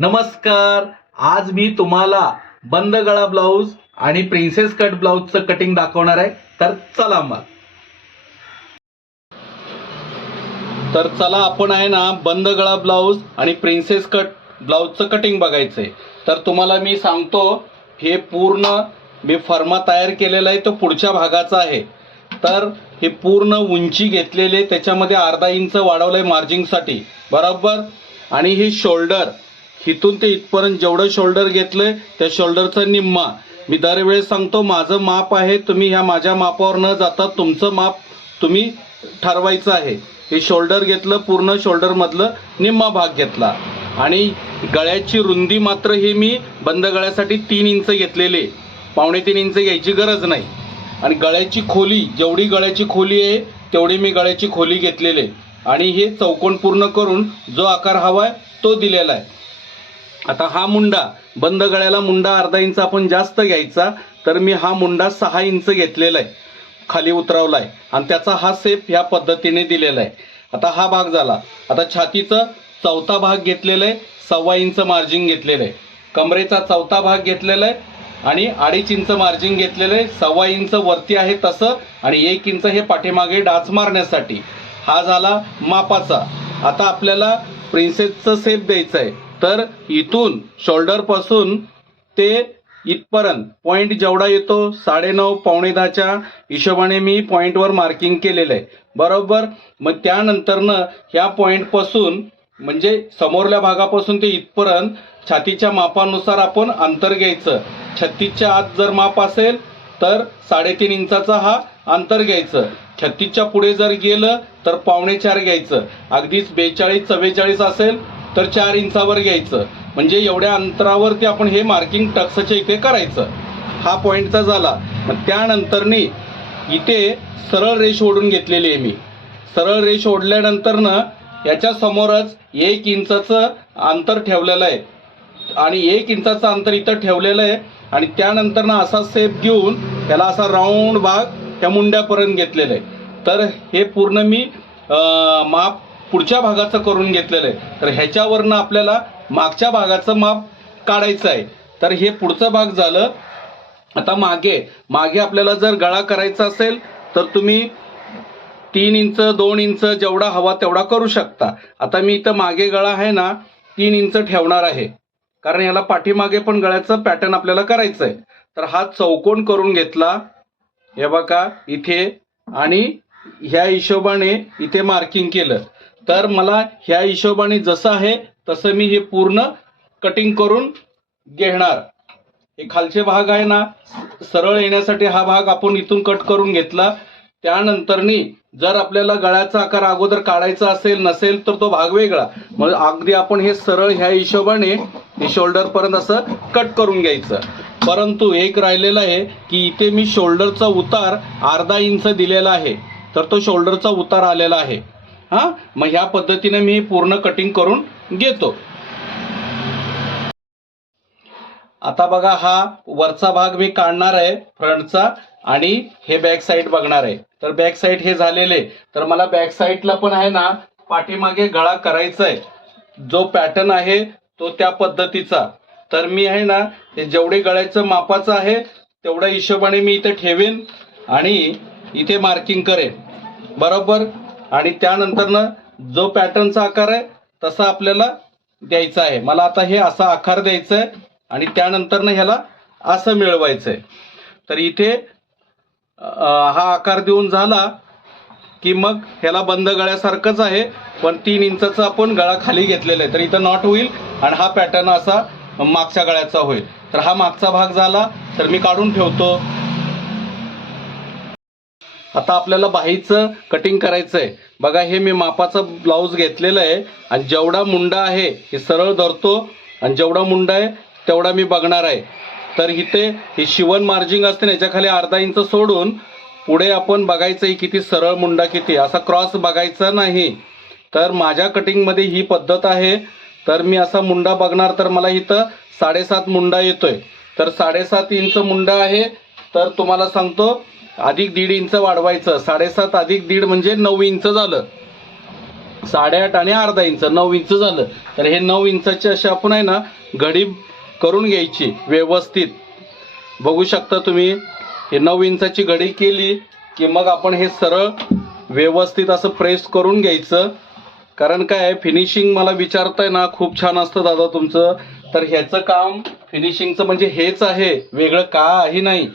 नमस्कार. आज मी तुम्हाला बंद गळा ब्लाऊज आणि प्रिन्सेस कट ब्लाऊजचं कटिंग दाखवणार आहे. तर चला मग. तर चला आपण आहे ना बंद गळा ब्लाऊज आणि प्रिन्सेस कट ब्लाऊजचं कटिंग बघायचंय. तर तुम्हाला मी सांगतो हे पूर्ण मी फर्मा तयार केलेला आहे तो पुढच्या भागाचा आहे. तर हे पूर्ण उंची घेतलेले त्याच्यामध्ये अर्धा इंच वाढवलंय मार्जिंगसाठी बरोबर? आणि हे शोल्डर इथून ते इथपर्यंत जेवढं शोल्डर घेतलंय त्या शोल्डरचं निम्मा. मी दरवेळेस सांगतो माझं माप आहे तुम्ही ह्या माझ्या मापावर न जाता तुमचं माप तुम्ही ठरवायचं आहे. हे शोल्डर घेतलं पूर्ण शोल्डरमधलं निम्मा भाग घेतला. आणि गळ्याची रुंदी मात्र ही मी बंद गळ्यासाठी तीन इंच घेतलेले. पावणे तीन इंच घ्यायची गरज नाही. आणि गळ्याची खोली जेवढी गळ्याची खोली आहे तेवढी मी गळ्याची खोली घेतलेली आहे. आणि हे चौकोन पूर्ण करून जो आकार हवा आहे तो दिलेला आहे. आता हा मुंडा बंद गळ्याला मुंडा अर्धा इंच आपण जास्त घ्यायचा तर मी हा मुंडा सहा इंच घेतलेला आहे. खाली उतरवला आहे आणि त्याचा हा सेप ह्या पद्धतीने दिलेला आहे. आता हा भाग झाला. आता छातीचा चौथा भाग घेतलेला आहे. सव्वा इंच मार्जिन घेतलेलं आहे. कमरेचा चौथा भाग घेतलेला आहे. आणि अडीच इंच मार्जिन घेतलेलं आहे. सव्वा इंच वरती आहे तसं. आणि एक इंच हे पाठीमागे डाच मारण्यासाठी. हा झाला मापाचा. आता आपल्याला प्रिन्सेसचं सेप द्यायचं आहे. तर इथून शोल्डरपासून ते इथपर्यंत. पॉईंट जेवढा येतो साडेनऊ पावणे दहाच्या हिशोबाने मी पॉईंटवर मार्किंग केलेलं आहे. बरोबर? मग त्यानंतरनं ह्या पॉईंटपासून म्हणजे समोरल्या भागापासून ते इथपर्यंत छातीच्या मापानुसार आपण अंतर घ्यायचं. छत्तीसच्या आत जर माप असेल तर साडेतीन इंचाचा हा अंतर घ्यायचं. छत्तीसच्या पुढे जर गेलं तर पावणे चार घ्यायचं. अगदीच बेचाळीस चव्वेचाळीस असेल तर चार इंचावर घ्यायचं. म्हणजे एवढ्या अंतरावरती आपण हे मार्किंग टक्सच्या इथे करायचं. हा पॉईंटचा झाला. मग त्यानंतरनी इथे सरळ रेष ओढून घेतलेली आहे मी. सरळ रेष ओढल्यानंतरनं याच्या समोरच एक इंचाचं अंतर ठेवलेलं आहे. आणि एक इंचाचं अंतर इथं ठेवलेलं आहे. आणि त्यानंतरनं असा सेप घेऊन त्याला असा राऊंड भाग त्या मुंड्यापर्यंत घेतलेला आहे. तर हे पूर्ण मी माप पुढच्या भागाचं करून घेतलेलं आहे. तर ह्याच्यावरनं आपल्याला मागच्या भागाचं माप काढायचं आहे. तर हे पुढचं भाग झालं. आता मागे मागे आपल्याला जर गळा करायचा असेल तर तुम्ही तीन इंच दोन इंच जेवढा हवा तेवढा करू शकता. आता मी इथं मागे गळा आहे ना तीन इंच ठेवणार आहे. कारण ह्याला पाठीमागे पण गळ्याचं पॅटर्न आपल्याला करायचं आहे. तर हा चौकोन करून घेतला. हे बघा इथे आणि ह्या हिशोबाने इथे मार्किंग केलं. तर मला ह्या हिशोबाने जसं आहे तसं मी हे पूर्ण कटिंग करून घेणार. हे खालचे भाग आहे ना सरळ येण्यासाठी हा भाग आपण इथून कट करून घेतला. त्यानंतरनी जर आपल्याला गळ्याचा आकार अगोदर काढायचा असेल नसेल तर तो भाग वेगळा. मग अगदी आपण हे सरळ ह्या हिशोबाने हे शोल्डर पर्यंत असं कट करून घ्यायचं. परंतु एक राहिलेलं आहे की इथे मी शोल्डरचा उतार अर्धा इंच दिलेला आहे. तर तो शोल्डरचा उतार आलेला आहे. हा? मग ह्या पद्धतीने मी पूर्ण कटिंग करून घेतो. आता बघा हा वरचा भाग मी काढणार आहे फ्रंटचा आणि हे बॅक साईड बघणार आहे. तर बॅक साईड हे झालेले. तर मला बॅक साईडला पण आहे ना पाठीमागे गळा करायचा आहे जो पॅटर्न आहे तो त्या पद्धतीचा. तर मी आहे ना हे जेवढे गळ्याचं मापाचं आहे तेवढ्या हिशोबाने मी इथे ठेवेन आणि इथे मार्किंग करेन. बरोबर? आणि त्यानंतरनं जो पॅटर्नचा आकार आहे तसा आपल्याला द्यायचा आहे. मला आता हे असा आकार द्यायचा आहे आणि त्यानंतरनं ह्याला असं मिळवायचं आहे तर इथे हा आकार देऊन झाला की मग ह्याला बंद गळ्यासारखंच आहे पण तीन इंचाचा आपण गळा खाली घेतलेला आहे. तर इथं नॉट होईल आणि हा पॅटर्न असा मागच्या गळ्याचा होईल. तर हा मागचा भाग झाला. तर मी काढून ठेवतो. आता आपल्याला बाहीचं कटिंग करायचं आहे बघा हे मी मापाचं ब्लाऊज घेतलेलं आहे आणि जेवढा मुंडा आहे हे सरळ धरतो आणि जेवढा मुंडा आहे तेवढा मी बघणार आहे. तर इथे हे शिवण मार्जिंग असते ना याच्याखाली अर्धा इंच सोडून पुढे आपण बघायचं आहे किती सरळ मुंडा किती. असा क्रॉस बघायचा नाही. तर माझ्या कटिंगमध्ये ही पद्धत आहे. तर मी असा मुंडा बघणार तर मला इथं साडेसात मुंडा येतोय. तर साडेसात इंच मुंडा आहे. तर तुम्हाला सांगतो अधिक दीड इंच वाढवायचं. साडेसात अधिक दीड म्हणजे नऊ इंच झालं. साडेआठ आणि अर्धा इंच नऊ इंच झालं. तर हे नऊ इंचाची अशी आपण आहे ना घडी करून घ्यायची व्यवस्थित. बघू शकता तुम्ही हे नऊ इंचाची घडी केली की मग आपण हे सरळ व्यवस्थित असं प्रेस करून घ्यायचं. कारण काय फिनिशिंग मला विचारताय ना खूप छान असतं दादा तुमचं. तर ह्याचं काम फिनिशिंगचं म्हणजे हेच आहे. वेगळं का आहे नाही.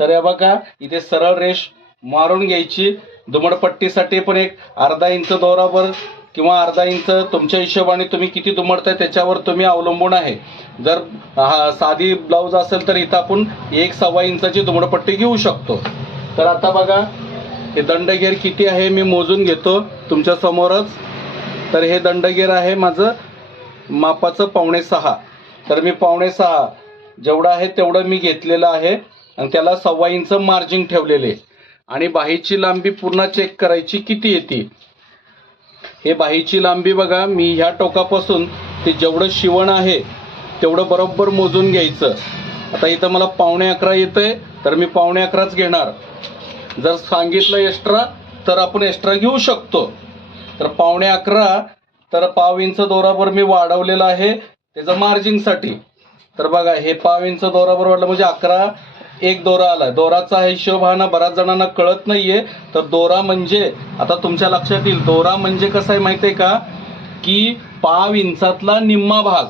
तर या बघा इथे सरळ रेष मारून घ्यायची. दुमडपट्टीसाठी पण एक अर्धा इंच दोरावर किंवा अर्धा इंच तुमच्या हिशोबाने तुम्ही किती दुमडताय त्याच्यावर तुम्ही अवलंबून आहे. जर हा साधी ब्लाऊज असेल तर इथं आपण एक सव्वा इंचाची दुमडपट्टी घेऊ शकतो. तर आता बघा हे दंडगेर किती आहे मी मोजून घेतो तुमच्या समोरच. तर हे दंडगेर आहे माझं मापाचं पावणे सहा. तर मी पावणे सहा जेवढं आहे तेवढं मी घेतलेलं आहे. आणि त्याला सव्वा इंच मार्जिन ठेवलेले आणि बाहीची लांबी पूर्ण चेक करायची किती येते? हे बाहीची लांबी बघा मी ह्या टोकापासून ते जेवढं शिवण आहे तेवढं बरोबर मोजून घ्यायचं. आता इथं मला पावणे अकरा येतंय तर मी पावणे अकराच घेणार. जर सांगितलं एक्स्ट्रा तर आपण एक्स्ट्रा घेऊ शकतो. तर पावणे अकरा तर पाव इंच दोरावर मी वाढवलेलं आहे त्याचं मार्जिनसाठी. तर बघा हे पाव इंच दोरावर वाढलं म्हणजे अकरा एक दोरा आला दोराचा हिशोब हा ना बऱ्याच जणांना कळत नाहीये. तर दोरा म्हणजे आता तुमच्या लक्षात येईल दोरा म्हणजे कसं आहे माहिती आहे का? की पाव इंचातला निम्मा भाग.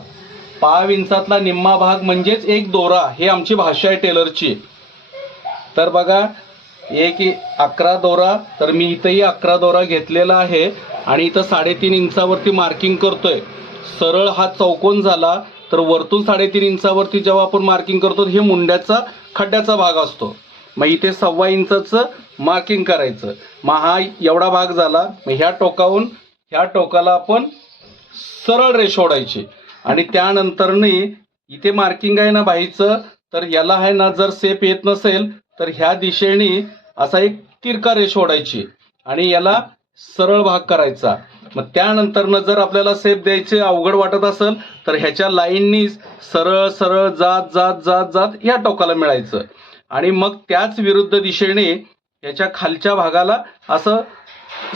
पाव इंचातला निम्मा भाग म्हणजेच एक दोरा. हे आमची भाषा आहे टेलरची. तर बघा एक अकरा दोरा तर मी इथंही अकरा दोरा घेतलेला आहे. आणि इथं साडेतीन इंचावरती मार्किंग करतोय. सरळ हा चौकोन झाला. तर वरतून साडेतीन इंचावरती जेव्हा आपण मार्किंग करतो हे मुंड्याचा खड्ड्याचा भाग असतो. मग इथे सव्वा इंचाचं मार्किंग करायचं. मग हा एवढा भाग झाला. मग ह्या टोकाहून ह्या टोकाला आपण सरळ रेष ओढायची. आणि त्यानंतरने इथे मार्किंग आहे ना बाईचं तर याला आहे ना जर सेप येत नसेल तर ह्या दिशेने असा एक तिरका रेष ओढायची. आणि याला सरळ भाग करायचा. मग त्यानंतरनं जर आपल्याला सेप द्यायचे अवघड वाटत असेल तर ह्याच्या लाईननी सरळ सरळ जात जात जात जात ह्या टोकाला मिळायचं. आणि मग त्याच विरुद्ध दिशेने ह्याच्या खालच्या भागाला असं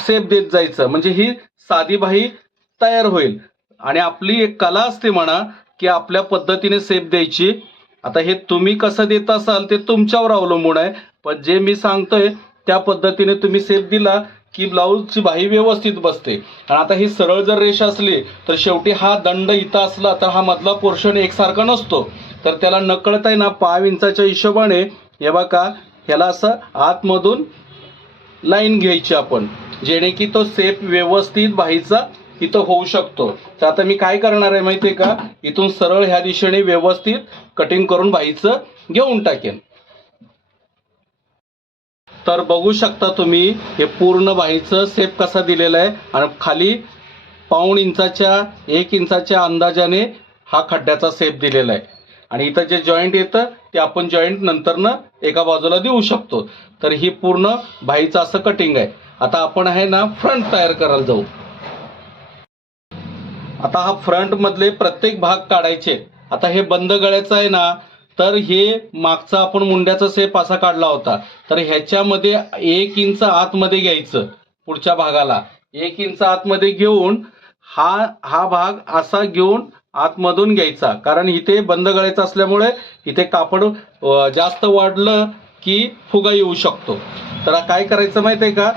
सेप देत जायचं. म्हणजे ही साधी बाही तयार होईल. आणि आपली एक कला असते म्हणा की आपल्या पद्धतीने सेप द्यायची. आता हे तुम्ही कसं देत असाल ते तुमच्यावर अवलंबून आहे. पण जे मी सांगतोय त्या पद्धतीने तुम्ही सेप दिला की ब्लाऊजची बाही व्यवस्थित बसते. आणि आता ही सरळ जर रेष असली तर शेवटी हा दंड इथं असला तर हा मधला पोर्शन एकसारखा नसतो. तर त्याला नकळत आहे ना पाव इंचाच्या हिशोबाने हे बघा ह्याला असं आतमधून लाईन घ्यायची आपण जेणे की तो सेप व्यवस्थित बाहीचा इथं होऊ शकतो. तर आता मी काय करणार आहे माहिती आहे का? इथून सरळ ह्या दिशेने व्यवस्थित कटिंग करून बाहीचं घेऊन टाकेन. तर बघू शकता तुम्ही हे पूर्ण बाहीचं सेप कसा दिलेला आहे. आणि खाली पाऊण इंचाच्या एक इंचाच्या अंदाजाने हा खड्ड्याचा सेप दिलेला आहे. आणि इथं जे जॉईंट येतं ते आपण जॉईंट नंतरनं एका बाजूला देऊ शकतो. तर ही पूर्ण बाईचं असं कटिंग आहे. आता आपण आहे ना फ्रंट तयार करायला जाऊ. आता हा फ्रंट मधले प्रत्येक भाग काढायचे. आता हे बंद गळ्याचं आहे ना तर हे मागचा आपण मुंड्याचा सेप असा काढला होता. तर ह्याच्यामध्ये एक इंच आतमध्ये घ्यायचं पुढच्या भागाला. एक इंच आतमध्ये घेऊन हा हा भाग असा घेऊन आतमधून घ्यायचा. कारण इथे बंद गळायचं असल्यामुळे इथे कापड जास्त वाढलं की फुगा येऊ शकतो. तर काय करायचं माहिती आहे का?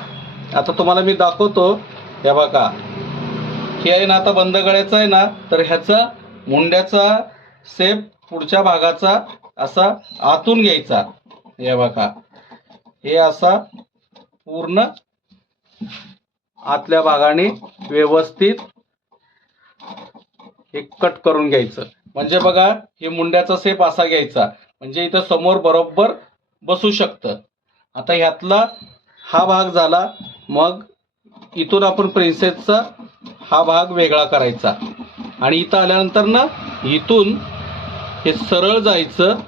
आता तुम्हाला मी दाखवतो. हे बघा. हे आहे ना आता बंद गळायचं आहे ना तर ह्याचा मुंड्याचा सेप पुढच्या भागाचा असा आतून घ्यायचा. हे बघा. हे असा पूर्ण आतल्या भागाने व्यवस्थित हे कट करून घ्यायचं. म्हणजे बघा हे मुंड्याचा सेप असा घ्यायचा. म्हणजे इथं समोर बरोबर बसू शकतं. आता ह्यातला हा भाग झाला मग इथून आपण प्रिन्सेसचा हा भाग वेगळा करायचा. आणि इथं आल्यानंतर ना इथून हे सरळ जायचं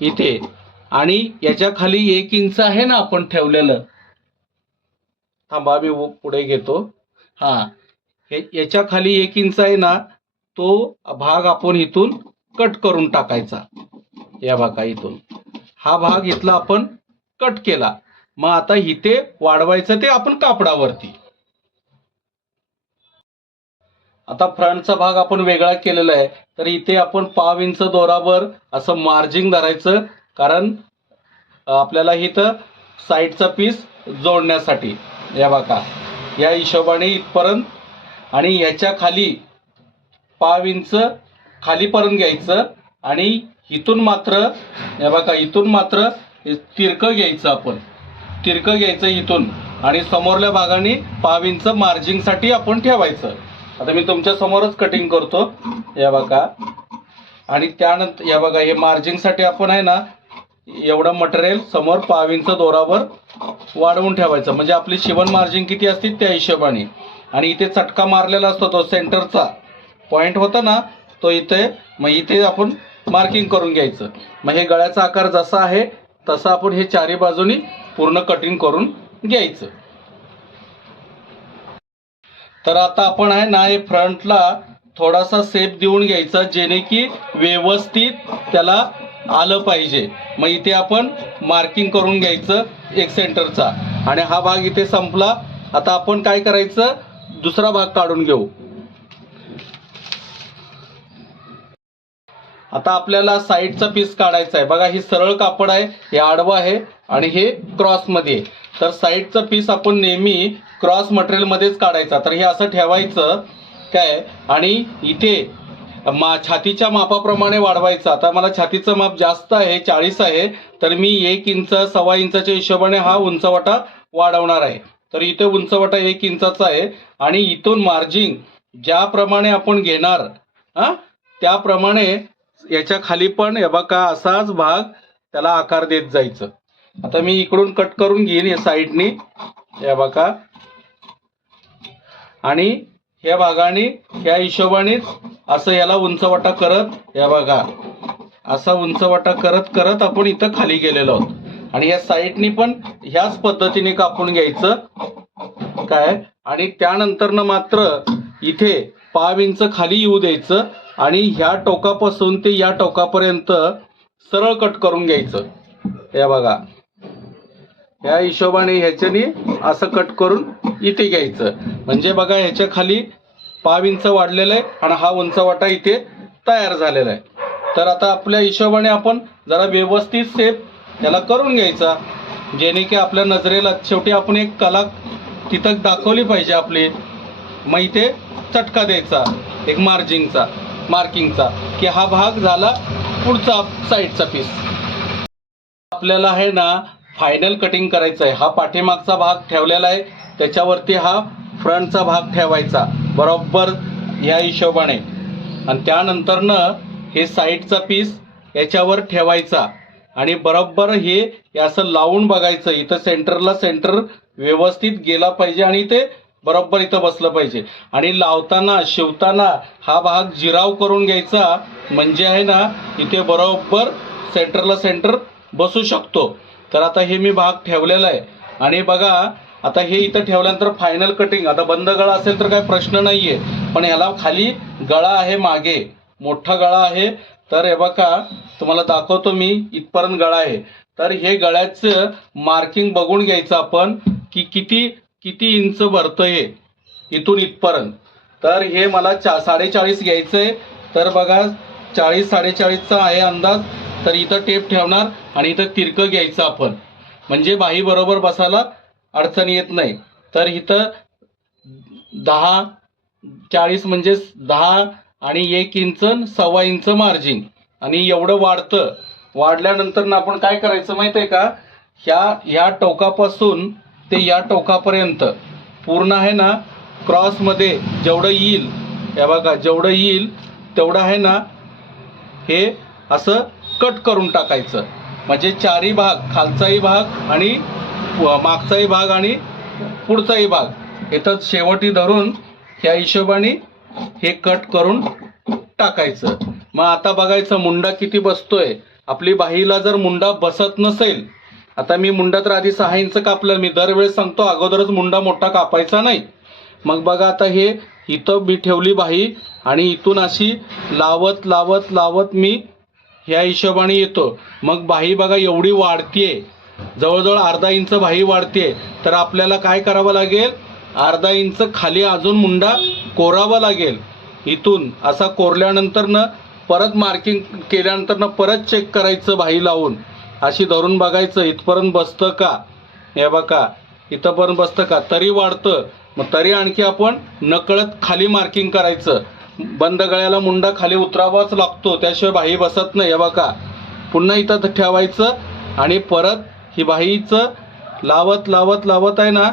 इथे. आणि याच्या खाली एक इंच आहे ना आपण ठेवलेलं. थांबा मी पुढे घेतो. हा. हे याच्या खाली एक इंच आहे ना तो भाग आपण इथून कट करून टाकायचा. या भागा इथून. हा भाग इथला आपण कट केला. मग आता इथे वाढवायचं ते आपण कापडावरती. आता फ्रंटचा भाग आपण वेगळा केलेला आहे. तर इथे आपण पाव इंच दोरावर असं मार्जिंग धरायचं. कारण आपल्याला इथं साईडचा पीस जोडण्यासाठी या बघा. या हिशोबाने इथपर्यंत आणि ह्याच्या खाली पाव इंच खालीपर्यंत घ्यायचं आणि इथून मात्र या बघा इथून मात्र तिरकं घ्यायचं आपण. तिरकं घ्यायचं इथून आणि समोरल्या भागाने पाव इंच मार्जिंगसाठी आपण ठेवायचं. आता मी तुमच्या समोरच कटिंग करतो. या बघा. आणि त्यानंतर या बघा हे मार्जिंगसाठी आपण आहे ना एवढं मटेरियल समोर पावींचं दोरावर वाढवून ठेवायचं. म्हणजे आपली शिवण मार्जिंग किती असते त्या हिशोबाने. आणि इथे चटका मारलेला असतो तो सेंटरचा पॉईंट होता ना तो इथे मग इथे आपण मार्किंग करून घ्यायचं. मग हे गळ्याचा आकार जसा आहे तसा आपण हे चारी बाजूनी पूर्ण कटिंग करून घ्यायचं. तर आता आपण आहे ना हे फ्रंटला थोडासा सेप देऊन घ्यायचा जेणे की व्यवस्थित त्याला आलं पाहिजे. मग इथे आपण मार्किंग करून घ्यायचं एक सेंटरचा आणि हा भाग इथे संपला. आता आपण काय करायचं? दुसरा भाग काढून घेऊ. आता आपल्याला साईडचा पीस काढायचा आहे. बघा ही सरळ कापड आहे हे आडवं आहे आणि हे क्रॉसमध्ये तर साईडचा पीस आपण नेहमी क्रॉस मटेरियलमध्येच काढायचा. तर हे असं ठेवायचं काय? आणि इथे मा छातीच्या मापाप्रमाणे वाढवायचं. आता मला छातीचं माप जास्त आहे चाळीस आहे तर मी एक इंच सव्वा इंचाच्या हिशोबाने हा उंचवटा वाढवणार आहे. तर इथे उंचवटा एक इंचाचा आहे. आणि इथून मार्जिंग ज्याप्रमाणे आपण घेणार हां? त्याप्रमाणे याच्या खाली पण हे बघा असाच भाग त्याला आकार देत जायचं. आता मी इकडून कट करून घेईन या साईडनी. या बघा आणि ह्या भागाने ह्या हिशोबानेच असं याला उंचवटा करत या बघा. असा उंचवटा करत करत आपण इथं खाली गेलेलो आहोत. आणि या साईडनी पण ह्याच पद्धतीने कापून घ्यायचं. काय? आणि त्यानंतरनं मात्र इथे पाव इंच खाली येऊ द्यायचं आणि ह्या टोकापासून ते या टोकापर्यंत सरळ कट करून घ्यायचं. या बघा. ह्या हिशोबाने ह्याच्याने असं कट करून इथे घ्यायचं. म्हणजे बघा ह्याच्या खाली पाव इंच वाढलेलं आहे आणि हा उंचवाटा इथे तयार झालेला आहे. तर आता आपल्या हिशोबाने आपण जरा व्यवस्थित सेप त्याला करून घ्यायचा जेणे की आपल्या नजरेला शेवटी आपण एक कला तिथं दाखवली पाहिजे आपली. मग इथे चटका द्यायचा एक मार्जिंगचा मार्किंगचा की हा भाग झाला पुढचा साईडचा पीस आपल्याला आहे ना फायनल कटिंग करायचं आहे हा पाठीमागचा भाग ठेवलेला आहे. त्याच्यावरती हा फ्रंटचा भाग ठेवायचा बरोबर या हिशोबाने. आणि त्यानंतरनं हे साईडचा पीस याच्यावर ठेवायचा. आणि बरोबर हे हे असं लावून बघायचं इथं सेंटरला सेंटर व्यवस्थित गेला पाहिजे आणि ते बरोबर इथं बसलं पाहिजे. आणि लावताना शिवताना हा भाग जिराव करून घ्यायचा म्हणजे आहे ना इथे बरोबर सेंटरला सेंटर बसू शकतो. तर आता हे मी भाग ठेवलेला आहे. आणि बघा आता हे इथं ठेवल्यानंतर फायनल कटिंग आता बंद गळा असेल तर काही प्रश्न नाही आहे पण ह्याला खाली गळा आहे मागे. मोठा गळा आहे. तर हे बघा तुम्हाला दाखवतो मी इथपर्यंत गळा आहे. तर हे गळ्याचं मार्किंग बघून घ्यायचं आपण की किती किती इंच भरतं हे. इथून इथपर्यंत. तर हे मला चा साडेचाळीस घ्यायचं आहे तर बघा चाळीस साडेचाळीसचा आहे अंदाज. तर इथं टेप ठेवणार आणि इथं तिरकं घ्यायचं आपण. म्हणजे बाही बरोबर बसायला अडचण येत नाही. तर इथं दहा चाळीस म्हणजेच दहा आणि एक इंच सव्वा इंच मार्जिन आणि एवढं वाढतं. वाढल्यानंतर ना आपण काय करायचं माहीत आहे का? ह्या ह्या टोकापासून ते या टोकापर्यंत पूर्ण आहे ना क्रॉसमध्ये जेवढं येईल या बघा जेवढं येईल तेवढं आहे ना हे असं कट करून टाकायचं. म्हणजे चारही भाग खालचाही भाग आणि मागचाही भाग आणि पुढचाही भाग. इथंच शेवटी धरून ह्या हिशोबाने हे कट करून टाकायचं. मग आता बघायचं मुंडा किती बसतोय. आपली बाहीला जर मुंडा बसत नसेल आता मी मुंडा तर आधी सहा इंच कापलं मी दरवेळेस सांगतो अगोदरच मुंडा मोठा कापायचा नाही. मग बघा आता हे इथं मी ठेवली बाही आणि इथून अशी लावत लावत लावत मी ह्या हिशोबाने येतो. मग बाही बघा एवढी वाढतीये. जवळजवळ अर्धा इंच भाई वाढते तर आपल्याला काय करावं लागेल? अर्धा इंच खाली अजून मुंडा कोरावा लागेल. इथून असा कोरल्यानंतरनं परत मार्किंग केल्यानंतरनं परत चेक करायचं भाई लावून. अशी धरून बघायचं इथपर्यंत बसतं का? हे बघा इथंपर्यंत बसतं का? तरी वाढतं. मग तरी आणखी आपण नकळत खाली मार्किंग करायचं. बंद गळ्याला मुंडा खाली उतरावाच लागतो. त्याशिवाय भाई बसत नाही. हे बघा पुन्हा इथं ठेवायचं आणि परत ही बाहीचं लावत लावत लावत आहे ना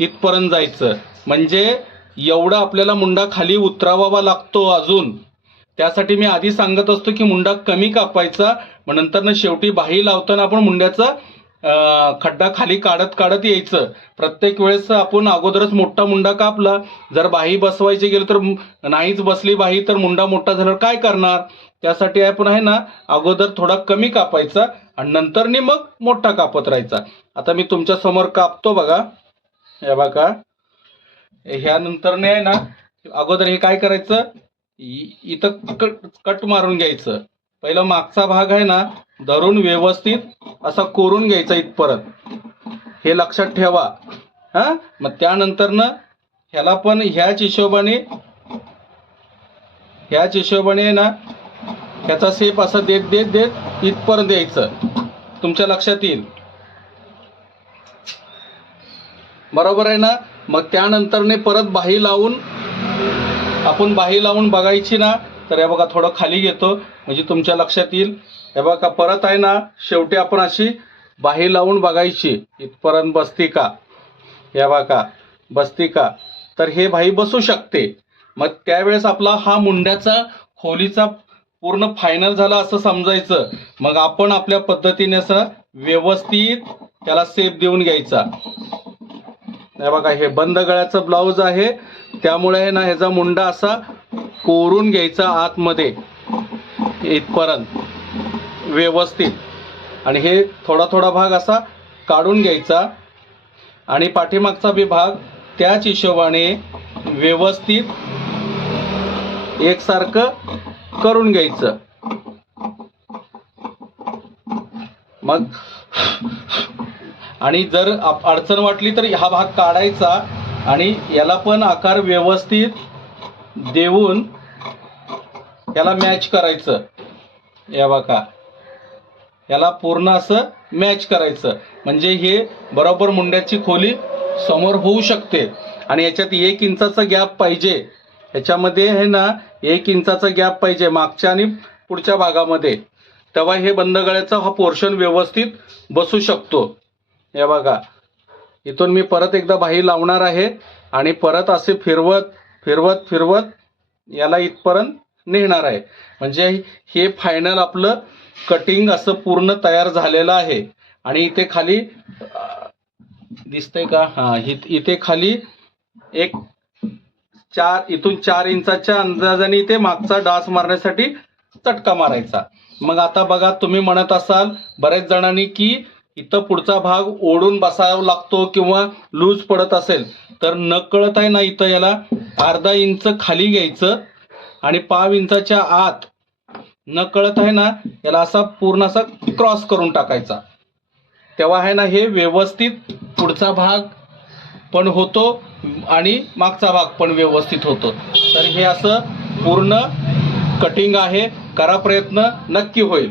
इथपर्यंत जायचं. म्हणजे एवढा आपल्याला मुंडा खाली उतरावावा लागतो अजून. त्यासाठी मी आधी सांगत असतो की मुंडा कमी कापायचा मग नंतर शेवटी बाही लावताना आपण मुंड्याचा खड्डा खाली काढत काढत यायचं. प्रत्येक वेळेस आपण अगोदरच मोठा मुंडा कापला. जर बाही बसवायची गेलं तर नाहीच बसली बाही तर मुंडा मोठा झाल्यावर काय करणार? त्यासाठी आपण आहे ना अगोदर थोडा कमी कापायचा. आणि नंतरनी मग मोठा कापत राहायचा. आता मी तुमच्यासमोर कापतो बघा. या बघा. ह्यानंतरने आहे ना अगोदर हे काय करायचं? इ- इथं कट कट मारून घ्यायचं. पहिलं मागचा भाग आहे ना धरून व्यवस्थित असा कोरून घ्यायचा इथपर्यंत. हे लक्षात ठेवा. हा? मग त्यानंतरनं ह्याला पण ह्याच हिशोबाने ह्याच हिशोबाने ना ह्याचा सेप असा देत देत देत इथपर्यंत यायचं. तुमच्या लक्षात येईल. बरोबर आहे ना? मग त्यानंतरने परत बाही लावून आपण बाही लावून बघायची ना तर हे बघा थोडं खाली घेतो म्हणजे तुमच्या लक्षात येईल. हे बघा परत आहे ना शेवटी आपण अशी बाही लावून बघायची. इथपर्यंत बसती का? या बघा बसती का? तर हे बाही बसू शकते. मग त्यावेळेस आपला हा मुंड्याचा खोलीचा पूर्ण फायनल झालं असं समजायचं. मग आपण आपल्या पद्धतीने असं व्यवस्थित त्याला सेप देऊन घ्यायचा. नाही बघा हे बंद गळ्याचं ब्लाऊज आहे. त्यामुळे आहे ना ह्याचा मुंडा असा कोरून घ्यायचा आतमध्ये. इथपर्यंत. व्यवस्थित. आणि हे थोडा थोडा भाग असा काढून घ्यायचा. आणि पाठीमागचा बी भाग त्याच हिशोबाने व्यवस्थित एकसारखं करून घ्यायचं. मग आणि जर अडचण वाटली तर हा भाग काढायचा आणि याला पण आकार व्यवस्थित देऊन याला मॅच करायचं. या बघा. याला पूर्ण असं मॅच करायचं. म्हणजे हे बरोबर मुंड्याची खोली समोर होऊ शकते. आणि याच्यात एक इंचाचा गॅप पाहिजे. ह्याच्यामध्ये आहे ना एक इंचाचा गॅप पाहिजे मागच्या आणि पुढच्या भागामध्ये. तेव्हा हे बंद गळ्याचा हा पोर्शन व्यवस्थित बसू शकतो. हे बघा. इथून मी परत एकदा बाही लावणार आहे आणि परत असे फिरवत फिरवत फिरवत याला इथपर्यंत नेणार आहे. म्हणजे हे फायनल आपलं कटिंग असं पूर्ण तयार झालेलं आहे. आणि इथे खाली दिसतंय का? हां इथे खाली एक चार इथून चार इंचाच्या अंदाजाने इथे मागचा डास मारण्यासाठी चटका मारायचा. मग आता बघा तुम्ही म्हणत असाल बऱ्याच जणांनी की इथं पुढचा भाग ओढून बसावा लागतो किंवा लूज पडत असेल तर न कळत आहे ना इथं याला अर्धा इंच खाली घ्यायचं आणि पाव इंचाच्या आत न कळत आहे ना याला असा पूर्ण असा क्रॉस करून टाकायचा. तेव्हा आहे ना हे व्यवस्थित पुढचा भाग पण होतो आणि मागचा भाग पण व्यवस्थित होतो. तर हे असं पूर्ण कटिंग आहे. करा प्रयत्न नक्की होईल.